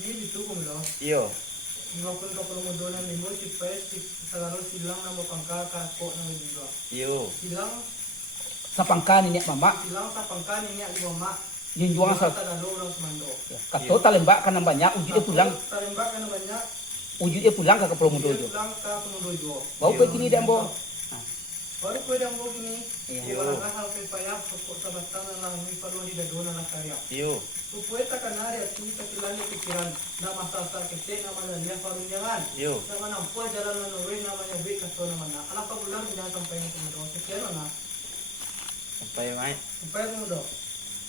Ini dito ko mo. Iyo. Ngapon ka pala mo doon ng limo, si Pes, si Salaro silang na mapangkakako ng lima. Iyo. Silang, Sa pangkanin niya mama. silang sa pangkanin niya lima. Yung juang sa Tagalog ng mando. kato talimba ka ng banyak. Ujud e pulang. Talimba ka naman niya. Ujud e pulang ka kapro mo dojo. Lang ka kumudojo. Bau pe kini dan bo. Baru pwede ang mo gini. Iya. Walang ahal kay payap sa basta na lang may paluan di dadona na karya. Iyo. Supuesta kanari at kita kilala pikiran na masasakit na manaliya parunyangan. Iyo. Sa manampuan jalan na nuwi na manyabi kaso naman na. Anak pa bulan hindi sampai ng kumudo. Si Kero na. Sampai mai. Sampai kumudo.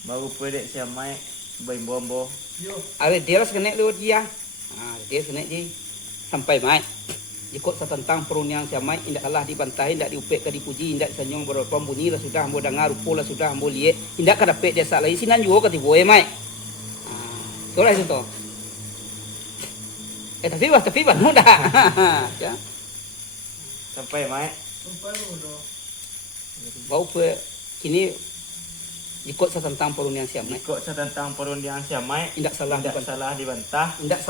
Baru pwede siya mai bay bombo. Yo. Are deras kena lewat dia. Dia kena je sampai mai. Ikut sa tentang peruniang siamai indak salah dibantahi, indak diupek ke dipuji, indak sanyong berapa bunyi lah sudah ambo dengar rupo lah sudah ambo lihat, indak ka dapet dia sak lagi sinan juga ke tiboy mai. Tu lah itu. Tapi mudah. Ya. Sampai mai. Sampai kumudo. Bau pe kini ikut sa tentang peruniang siamai. Ikut sa tentang perundian siya mai. Indak salah Tidak dibantah. salah dibantah. Indak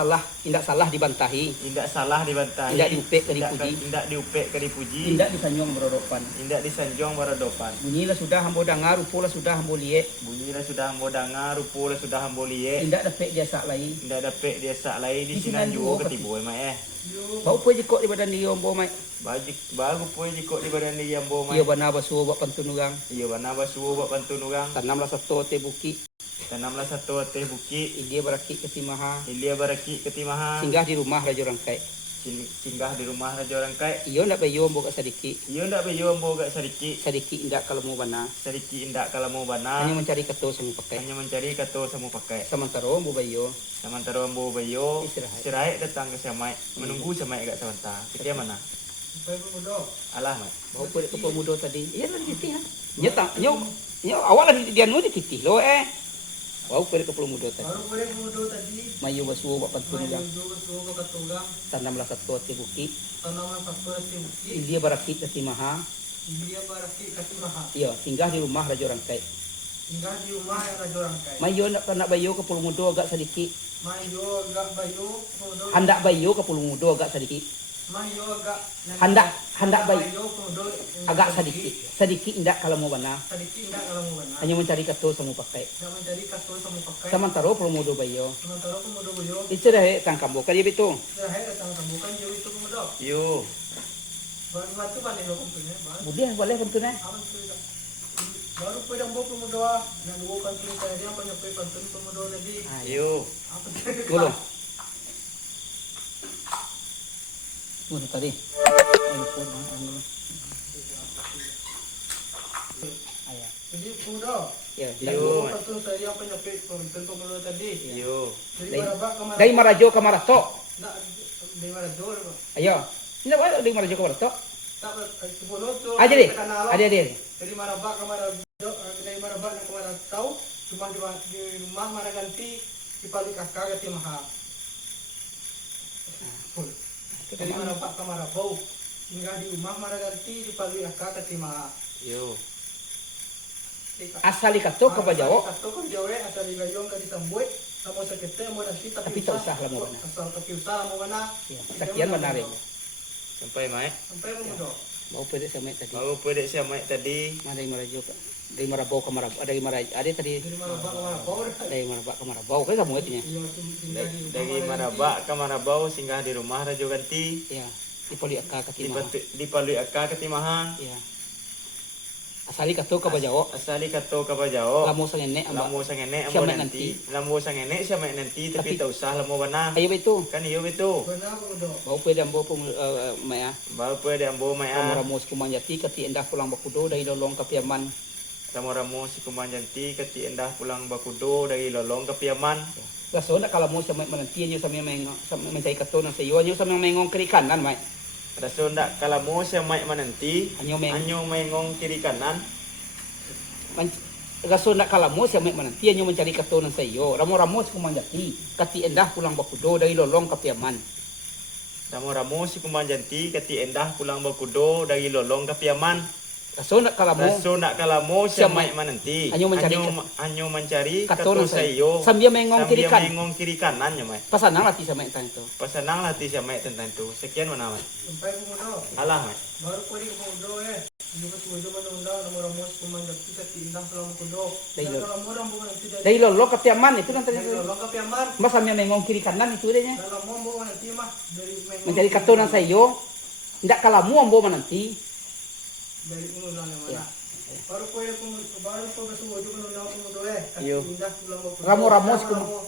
salah dibantahi, Tidak salah dibantahi. indak diupek ke Tidak dipuji, tidak diupek ke dipuji. indak disanyong berodopan. Tidak disanjung baradopan. Bunyi lah sudah ambo dengar rupo lah sudah ambo lihat, Bunyi lah sudah hambo dengar, rupo lah sudah hambo liye. indak dapet dia sak lagi. Tidak dapet dia sak lain di Di sinan sinan juga juga ketiboy mai. Yo. Bau pe ikut di badan dia ambo mai. Baru poy di kok di badan dia hambo mai. Iya bana basuh buat pantunurang. Iya bana basuh buat pantun orang. Tanamlah satu te buki, Tanamlah satu teh buki. dia berakik ke timaha, Ilia baraki ketimahan. singgah di rumah raja orang kai. Singgah di rumah raja orang kai. Iyo ndak bayo ambo kat sadiki, Iyo ndak bayo ambo gak sedikit. sadiki indak kalau mau bana, Sedikit indak kalau mau hanya bana. mencari keto semua pakai. Hanya mencari kato sama pakai. Sementara ambo bayo, Sementara ambo bayo Istirahat. istirahat datang ke Siamai. Menunggu Siamai agak sebentar. Kita mana? Sampai kumudo. Alah mai. bau pe ke pemuda tadi. Iya lah titih ha. Nyo awal dia nu titih lo Bau pe ke pemuda tadi. Baru pwede kumudo tadi. Mayu basuh buat pantunurang, Mayo juga tuh katugang. tanamlah satu te buki, Tanaman faktor timuki. dia berakik ke timaha. Dia baraki katimaha. Iya, singgah di rumah raja orang kai. Hingga di rumah yang raja orang kaya. Mayo nak bayo ke pemuda agak sedikit. Mayo agak bayu kumudo. Hendak bayo ke pemuda agak sedikit. Mayo agak. Hendak bayo kumudo. agak sedikit indak kalau mau bana, Sedikit enggak kalau mau benar. hanya mencari kato semua pakai. Enggak mencari kasus sama pakai. Sementara pemuda bayo Sementara kumudo bayo. istirahat tangkam bukan dia betul. Terakhir datang kamu kan jauh itu kumudo. Yo. Baru bantu balik lo kumpunya. Budi boleh betul Aman sudah. Baru pedang bawa kumudo. Dan bawa pantun saya dia banyak pantun kumudo lagi. Yo. Apa Dulu. Dulu tadi. Ayah. Jadi kumudo. Ya, Yo. Bawa pantun saya yang banyak pantun kumudo tadi. Yo. Dari marabak ke Dari Marajo ke Marato. Enggak, dari marajor. Ayo. Ini apa dari Marajo ke Marato? Tak sepuluh tu. Aja deh. Ada dia. Dari marabak ke marajor, dari marabak ke maratau, cuma di rumah Maraganti di Palik Kakak ke Timaha. Dari marabak ke marabau, tinggal di rumah Maraganti di Palik Kakak ke Timaha. Yo. Asal kato ke Bajawa. Kato ke Jawa, asal di Gayong ke Disambut, kamu sakitnya mau nanti Tapi tak usah lah mau mana. Asal tapi usah mau mana. Ya, sekian benar ya. Sampai mai. Sampai mudo. Mau pedek sama tadi. Baru pwede siya mai tadi. Dari Marajo ke dari Marabau ke Marabau. Dari Marajo. Ada tadi Dari marabak ke marabau. dari Marabau ke Marabau. Kan kamu itu nya. Iya, tinggal di rumah Dari Maraganti. Marabak ke Marabau singgah di rumah Rajo Ganti. Ya. Di Poli Aka ke Timah. Di Palui Aka ketimahan. Ya. Asali kato ke Bajawa. Asali kato ka Bajao. Lamu sang nenek amba. Lamu sang ene Siya ambo mai nanti. Lamu sang ene siya mai nanti tapi Tapi- tak usah lamu bana. Ayo itu. Kan iyo itu. Benar mudo. Bau pedang bau pun maya. Baru pwede ambo mai Kamu ramus kumanyati kati endah pulang bakudo dari lolong ke Piaman. Ramu si kumanjanti kati endah pulang bakudo dari lolong ke Piaman. Gaso na kalau mau sama menanti nyo sa mga mencari kato ng sayo nyo sa mga mengong kerikan kan mai. Raso ndak kalamu siya mai mananti. Anyo meng Anyo mengong kiri kanan. gaso na kalau mau sa mga menanti nyo mencari kato ng sayo. Ramo kumanyati kati endah pulang bakudo dari lolong ke Piaman. Ramu si kumanjanti kati endah pulang bakudo dari lolong ke Piaman. Raso nak kalamu. Raso nak kalamo siamai mananti. Anyo mencari anyo mencari kato kato sayo. Sambil mengong kiri kan. mengong kiri kanan ya mai. Pasanang latih sama tentang itu. Pasanang latih siamai tentang itu. Sekian mana mai. Sampai pemuda. Alah mai. Baru pwede ko pemuda Hindi ko suwede manunda na moramos kumanjak kita tindah pulang kudo. Dahil Dalam orang bukan tidak. Dahil lolo kapiaman itu nanti. Dalam kapiaman. Mas sambil mengong kiri kanan itu deh nya. Dalam bukan nanti mah dari Mencari kato ng sayo. Tidak kalamu ambo mananti. dari ununan yang mana. Baru pwede ko suwede manunda pemuda Iyo. Tindah pulang kudo. Ramos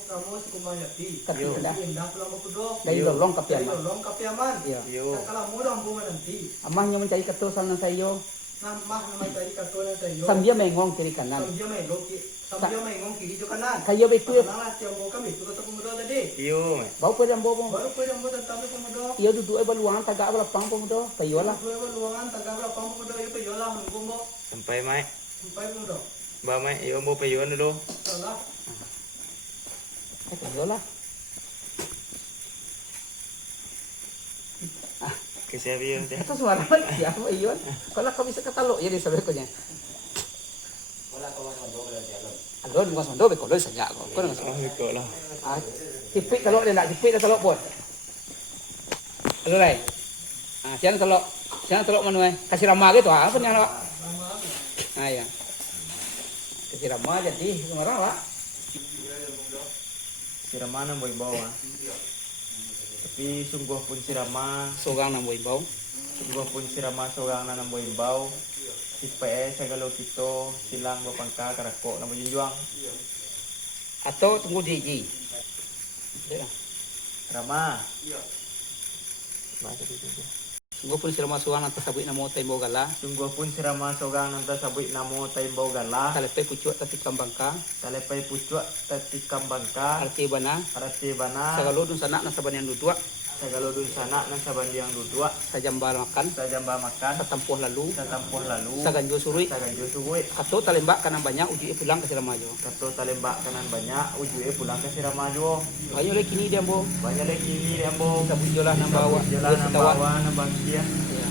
Ramos kumanjak ti. Iyo. Tindah pulang kudo. Dahil lolong Dari kapiaman. lolong kapiaman. Iya. Yo. Kalau murang bukan nanti. Amahnya mencari kato ng sayo. Namah naman tadi katuan sa iyo. Sambil mengong kiri kanan. Sambil may ngong kiri jo kanan. Kayo ba ito? Nang tiang mo kami tu kata pemuda tadi. Yo mai. Bau pwede ambo mo. Baru pwede mo tentang pemuda. Iyo duduk ay baluangan taga abala pang pemuda. Kayo lah. Pwede mo luangan taga bra pang pemuda iyo payola menunggu mo. Sampai mai. Sampai pemuda. Ba mai yo mo payon dulu. Salah. Ay kayo lah. Kesabihan teh. Ito suara man siapa iyon? Kalau kau bisa katalo ya sabi ko niya. Alon mo sa dobe ko lo saja ko. Ko nga. Oh iko lah. Ah, tipik talo dia nak tipik talo pun. Alon lai. Ah, siang talo manuai. Kasih ramah gitu apa nih lo? Ah ya. Kasih ramah jadi semarang lah. Sirama boy bawa. Tapi sungguh pun sirama, Sogang nang boy bau. sungguh pun sirama sogang na boy baw. Si PS sagalo kito silang bapangka karako na bujunjuang. Atau tunggu DJ. Ya. Rama. Bahasa dito. Sungguh pun sila masuhan ang tasabit na mo tayo mo gala. Sungguh pun sirama sogang nanta sabit namo taimbaw gala. Kalepay pucuk tati kambangka. Talepay pucuk tatikam bangka. Arti bana. Arati bana. Sa galudon sana na saban yang dudua. Sagalo dun sana ng sabandiang dudua. Sa jambal makan. Sa jamba makan. Sa tampuh lalu. Sa tampuh lalu. Sa ganjo surui. Sa ganjo sugoy. Kato talimbak ka ng banyak uji pulang ke sila majo. Kato talimba kanan banyak ujue pulang ke siramajo. Ayo le kini dia mo. Banyak lagi kini ambo. Sa bujolah nang bawa. Jalan Dia ng setawa. bawa ng bangkia. Ya.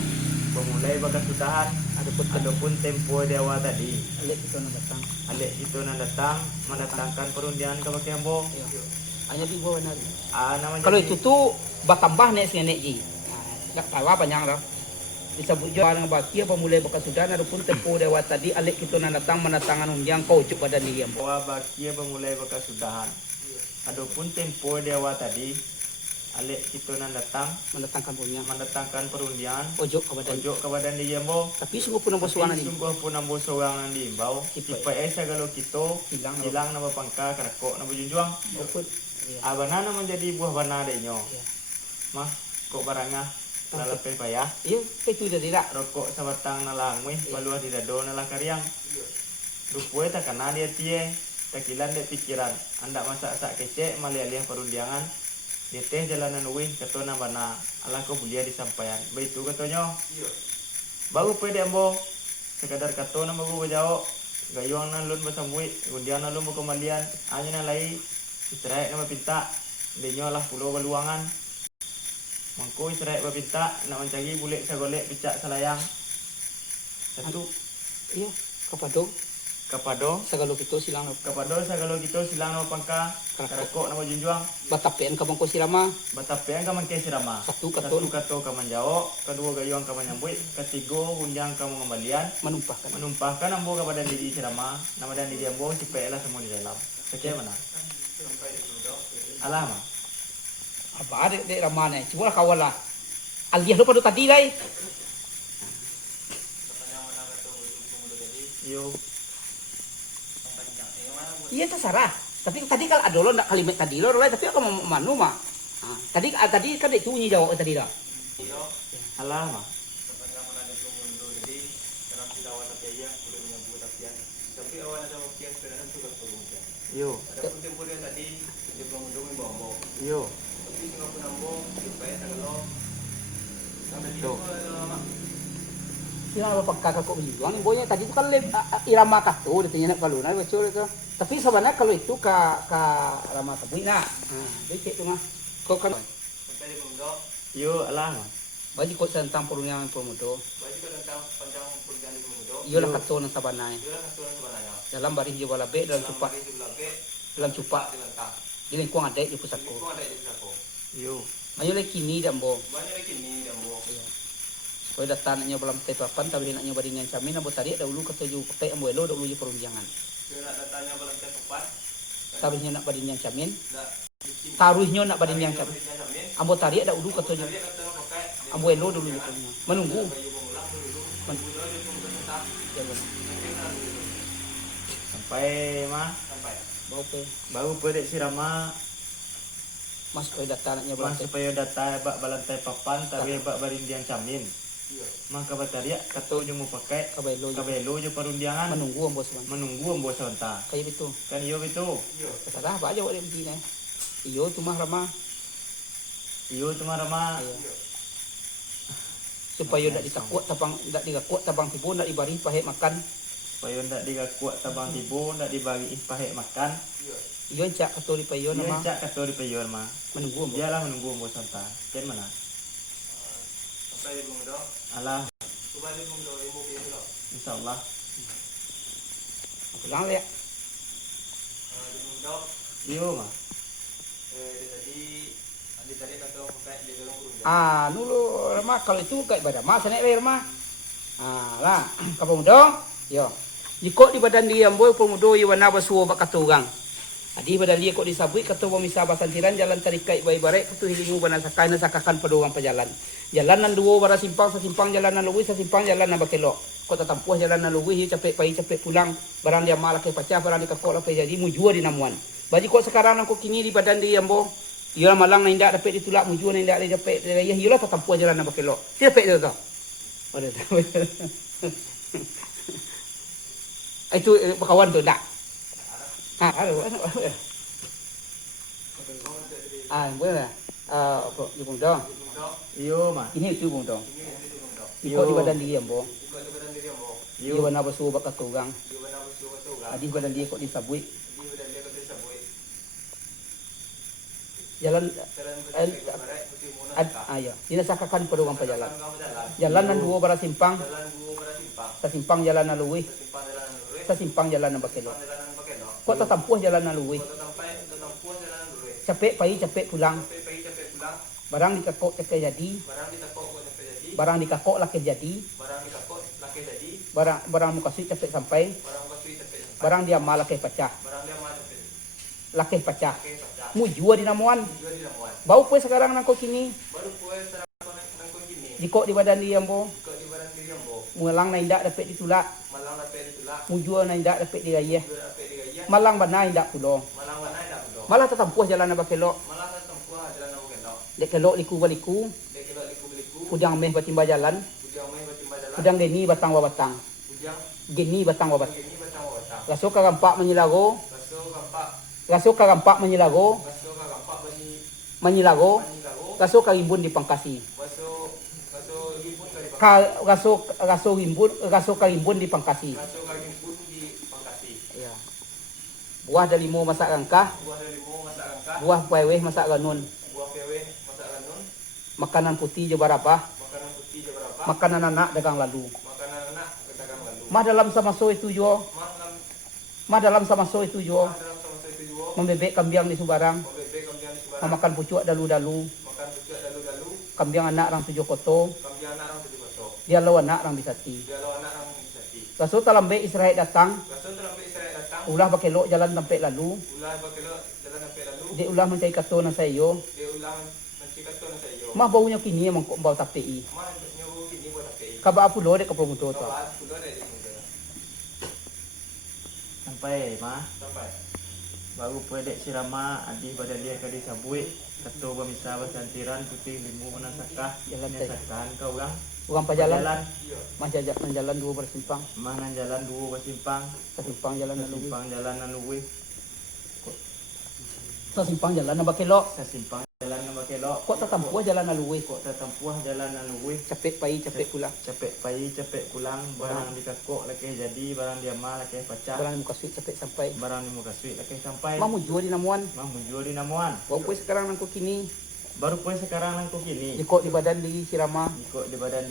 Pemulai bagas sudahan. Adapun Adapun tempo dewa tadi. alik itu na datang. Alik itu na datang mendatangkan perundian ke baki ambo. Ya. Hanya di bawah nari. Namanya Kalau itu tuh batambah nek sing nek ji. Dak tawa panjang dah. Disebut jo ang bakia pemulai bakas sudah adapun tempo dewa tadi alik itu na datang mendatangan unjang kau cuk pada diri ambo. bawa bakia pemulai bagas sudahan. Adapun tempo dewa tadi. Alik itu na datang Mendatangkan punya. mendatangkan perundian. Ojo kepada Ojo kepada dia ambo. tapi sungguh pun ang bosuanan Tapi ni. sungguh pun ambo seorang nang diimbau. Si PS sagalo kito Silang hilang nama pangka karako na bujunjuang. Bukut. Ya. Abanana menjadi buah bana denyo. Ya. Mah kok barangah lalapay payah. Iyo, itu dah tidak. Rokok sabatang nalangwi baluah di dado nalakariang. Rupue tak kena dia tie. Takilan dia pikiran. Anda masak sak kecek maliah-liah perundiangan. Dia teh jalanan uwi kato na bana. Ala ko bulia disampaian. Begitu katanya. Baru pede ambo. Sekadar kato na mabu bajao. Gayuang na lun basamui. Gundian na lun kemalian. Anya na lai. Istirahat na mapinta. Denyo lah pulau baluangan. Mangko istirahat mapinta. Nak mencari bulik sa golek picak salayang. Satu. Iyo, kapado. Kapado. Sagalo kito silang Kapado sa galo kito silang na pangka. Karako na majunjuang. batapean ka bangko sirama. Batapean ka man kay sirama. Satu kato Satu kato ka manjao. Kedua gayuang ka manyambui. Ketigo hunjang ka mengembalian. menumpahkan. Menumpahkan ambo kepada diri sirama. Nama dan diri ambo si pelah semua di dalam. Sekian mana? Alama. Apa ada de ramane? Cuma kawala. Aliah lu pada tadi lai. Yo. Iya terserah. Tapi tadi kalau ada lo ndak kalimat tadi lo lai tapi aku mau manu mah. Tadi kan itu bunyi jawab tadi dah. Alama. Yo. Adapun tempo dia tadi dia belum mendung bawa. Yo. Tapi singapun ambo supaya sagalo. Sampai di Tuh. Sila apa pagkaka ko biliwan. Bonya tadi itu kan irama kato ditanya nak paluna betul itu. Tapi sebenarnya kalau itu ka rama tabuy na. Jadi itu mah. Kau kan sampai di pemuda. Yo alama. bagi ko sa tentang perunyangan pemudo. Baju kan tentang panjang perjalanan di pemuda. Iyo lah kato ng sabanay. Iyo lah kato ng sabanaya. Dalam barih je balabe dalam cupak. Dalam cupak. Dilin kuang adek di pusatku. Iyo. Mayo lagi kini dambo. Banyak lagi ni dambo. Iya. Supaya datan nyo balam tay papan tabi nak nyo badin yang camin abo tadi dahulu kata ju pakai ambo elo dahulu je perunjangan. Kira nak datanya balang teh tepat. Tabi nyo nak badin yang camin. Taruh nyo nak badin yang camin. Ambo tadi dahulu kata ju ambo elo dahulu je perunjangan. Menunggu. Sampai mah baru pedek sirama Mas supaya datan nak nyo balam mas tay. supaya data bak balantai papan tapi bak barindian camin. Maka bataria kato je mau pakai Kabelo je. kabelo je parundiangan Menunggu ambo seban. menunggu ambo sonta. Kayak itu. Kan iyo gitu. Salah apa aja wak dia begini. Iyo cuma ramah. Iyo cuma ramah. Iya. Supaya ndak ditakut tabang ndak digakut tabang tibu ndak dibari pahe makan. Supaya ndak digakuat tabang tibu ndak dibagi ipahe makan. Iyo cak kato di payo Iyo nama cak kato di payor mah. menunggu ambo. Biarlah menunggu ambo sonta. Ken mana? Sampai di bungdo, Alah, coba di bungdo ilmu biasa lo. insyaallah. Pulang le. Di bungdo, Iyo mah. dia tadi kata pakai di dalam kurung. Ah, nulu ramah kalau itu kayak ibadah mas nek le ramah. Ah, lah kapung dong. Yo. Jiko di badan dia ambo pemudo yo wana basuo bak katurang. Adi badan dia kok disabui kata wa misa basantiran jalan tarikai bai bare kutu hilingu bana sakai na sakakan pedoang pejalan. Jalanan duo bara simpang sasimpang jalanan luwi sasimpang jalanan bakelo. Kota tampuh jalanan luwi capek pai capek pulang barang dia malah ke pacah barang di kakok lape jadi mujua di namuan. Baji kok sekarang aku kini di badan dia ambo. Ia malang na indak dapat ditulak mujua na indak dapat ya iyalah tatampuh jalanan bakelo. Dia dapat dia tu. Ada tu. Itu kawan tu tak? Ada. Boleh. Apa di bung dong. Iyo mah. Ini itu bung dong. Iyo. Ikut di badan dia ambo. Juga di badan diri ambo. Dia warna basuh bak katurang. Juga nak bersuara tu kan. Adi badan dia kok disabui. Di badan dia kata sabui. Jalan Jalan barat putih muna. ayo. Ini sakakan pedoang pejalan. Jalan. Jalanan dua bara simpang. Jalan dua pada simpang. Sasimpang jalanan luwi. Simpang jalan lurus. Sasimpang jalanan bakelo. Jalan pakai lo. Kok tatampuh jalanan luwi. Kota sampai tempuh jalan lurus. Capek pai capek pulang. Sampai pagi capek pulang. Barang dikakok cekek jadi. Barang ditakok kau sampai jadi. Barang dikakok laki jadi. Barang ditakok laki jadi. Barang muka sui capek sampai. Barang kasih capek sampai. Barang dia malah laki pecah. Barang dia mah capek. Laki pecah. Laki pecah. Mujua di namuan. Juga di lamuan. Bau pun sekarang nangkau kini. Baru kue serang nangkung gini. Jiko di badan dia ambo. Kau di badan diri ambo. Mulang na indak dapat ditulak. Malang dapat ditulak. Mujua na indak dapat digayah. Juga dapat digaya. Malang bana indak pulo. Malang mana tak betul. Malah tatampuh jalan na bakelo. Malang tak tempuh jalan nak kenal. Dek kelok liku baliku. Dia kira liku-liku. Kudang meh batimba jalan. Ujang main bertimba jalan. Kudang geni batang wa batang. Ujang Geni batang wa batang. ini batang watang. Raso kagampak menyilago. Baso gampak. Raso kagampak menyilago. Baso gampak bani Menyilago. bani lago. Raso karimbun di pangkasi. Baso libun kali pak. Raso karimbun di pangkasi. Baso kali pun di pangkasi. Ya. Buah dalimo masak rangkah. Buah dari mau masak rangka. Buah peweh masak ganun. Buah pewe masak ranun. Makanan putih je barapa. Makanan putih je berapa? Makanan anak dagang lalu. Makanan anak katakan lalu. Mah dalam sama so itu jo. Makan Mah dalam sama so itu jo. dalam sama saya itu juga. Membebek kambiang di Subarang. Bebek kambiang di sebarang. Memakan pucuk dalu-dalu. Makan pucuk dalu-dalu. Kambiang anak orang tujuh koto. Kambiang anak orang tujuh koto. Dia lawan anak orang bisati. Dia lawan anak orang jadi. Raso talambe Israel datang. Rasul terlambat Israel datang. Ulah bakelo jalan sampai lalu. Ulah bakelo jalan sampai lalu. Di ulah mencari kato na sa iyo. Dia ulang mencikat tu nasa iyo. Mah baunya kini yang mangkok bau tapi. Mah nyobo kini buat apa? Kaba apu lo de kapromuto to. Kawan sudah ada di muda. Sampai mah. Sampai. Baru pedek sirama adi pada dia kadi sabui. Kato bamisa basantiran putih limu menasakah. Jalan teh. Menasakkan kau orang. Orang pajalan. Iya. Mah jajak jalan dua bersimpang. Mana jalan dua bersimpang. Sasimpang jalan na luwi. Sesimpang jalan naluwi. Sasimpang jalan na bakelo. Sesimpang jalan na bakelo. Kok tatampuh jalan na luwi. Kok tatampuh jalan naluwi. Capek pai capek pula. Capek pai capek pulang. Barang dikakok laki jadi. Barang dia mah laki pecah. Jalan muka suit capek sampai. Barang ni muka suit laki sampai. Mah mujua di namuan. Mah menjual di namuan. Wong pun sekarang nangko kini. Baru pun sekarang nang kini. Jiko di badan di Sirama, Jiko di badan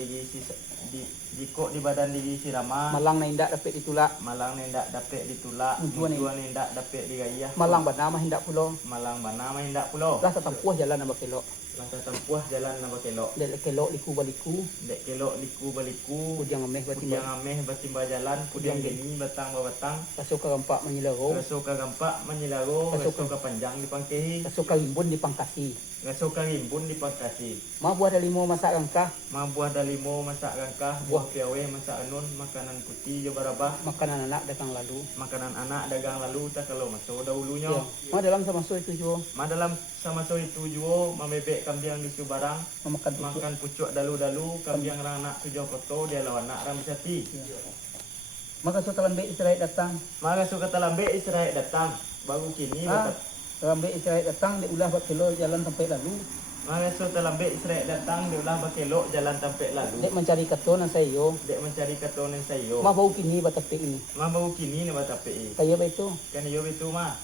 jiko di badan digi sirama. malang na hindak dapat ditulak, Malang nendak dapet ditulak. Tujuan ni. Tujuan nendak dapet digayah. malang bana mah hindak pulo. Malang bana mah hendak pulau. Lah tatampuh jalan na bakelo. Langkah tempuh jalan na bakelo. Dek kelo liku baliku, Dek kelok liku baliku. kudiang ameh bati Pudiang ameh batimba jalan. Pudiang geni batang babatang. kasuk ka gampak menyilaro, Raso ka gampak menyilaro. Raso Raso ka panjang dipangkehi. kasuk ka limbun di pangkasi. Raso ka rimbun dipangkasi. Ma buah dalimo masak gangkah, Mabuah dalimo masak gangkah. Buah piawe masak anun. Makanan putih jo barabah. makanan anak dagang lalu. Makanan anak dagang lalu. Tak kalau masuk dahulunya. Ya. Ma dalam sama so itu jo, Ma dalam sama so itu juo mamebek kambiang di Subarang. memakan pucuk. Makan pucuk dalu-dalu. Kambiang anak tujuh koto. Dia lawan anak rambisati. Maka so talambe Israel datang, Maka suka talambe Israel datang. Baru kini ah, dapat. talambe Israel datang di ulah bakelo jalan sampai lalu. Maka so talambe Israel datang. Diulah bakelok jalan tampek lalu. Dek mencari katon sayo, Dek mencari katonan sayo. ma bau kini batape ini. Ma baru kini ni batape. Kaya ba itu? Kan iyo itu mah.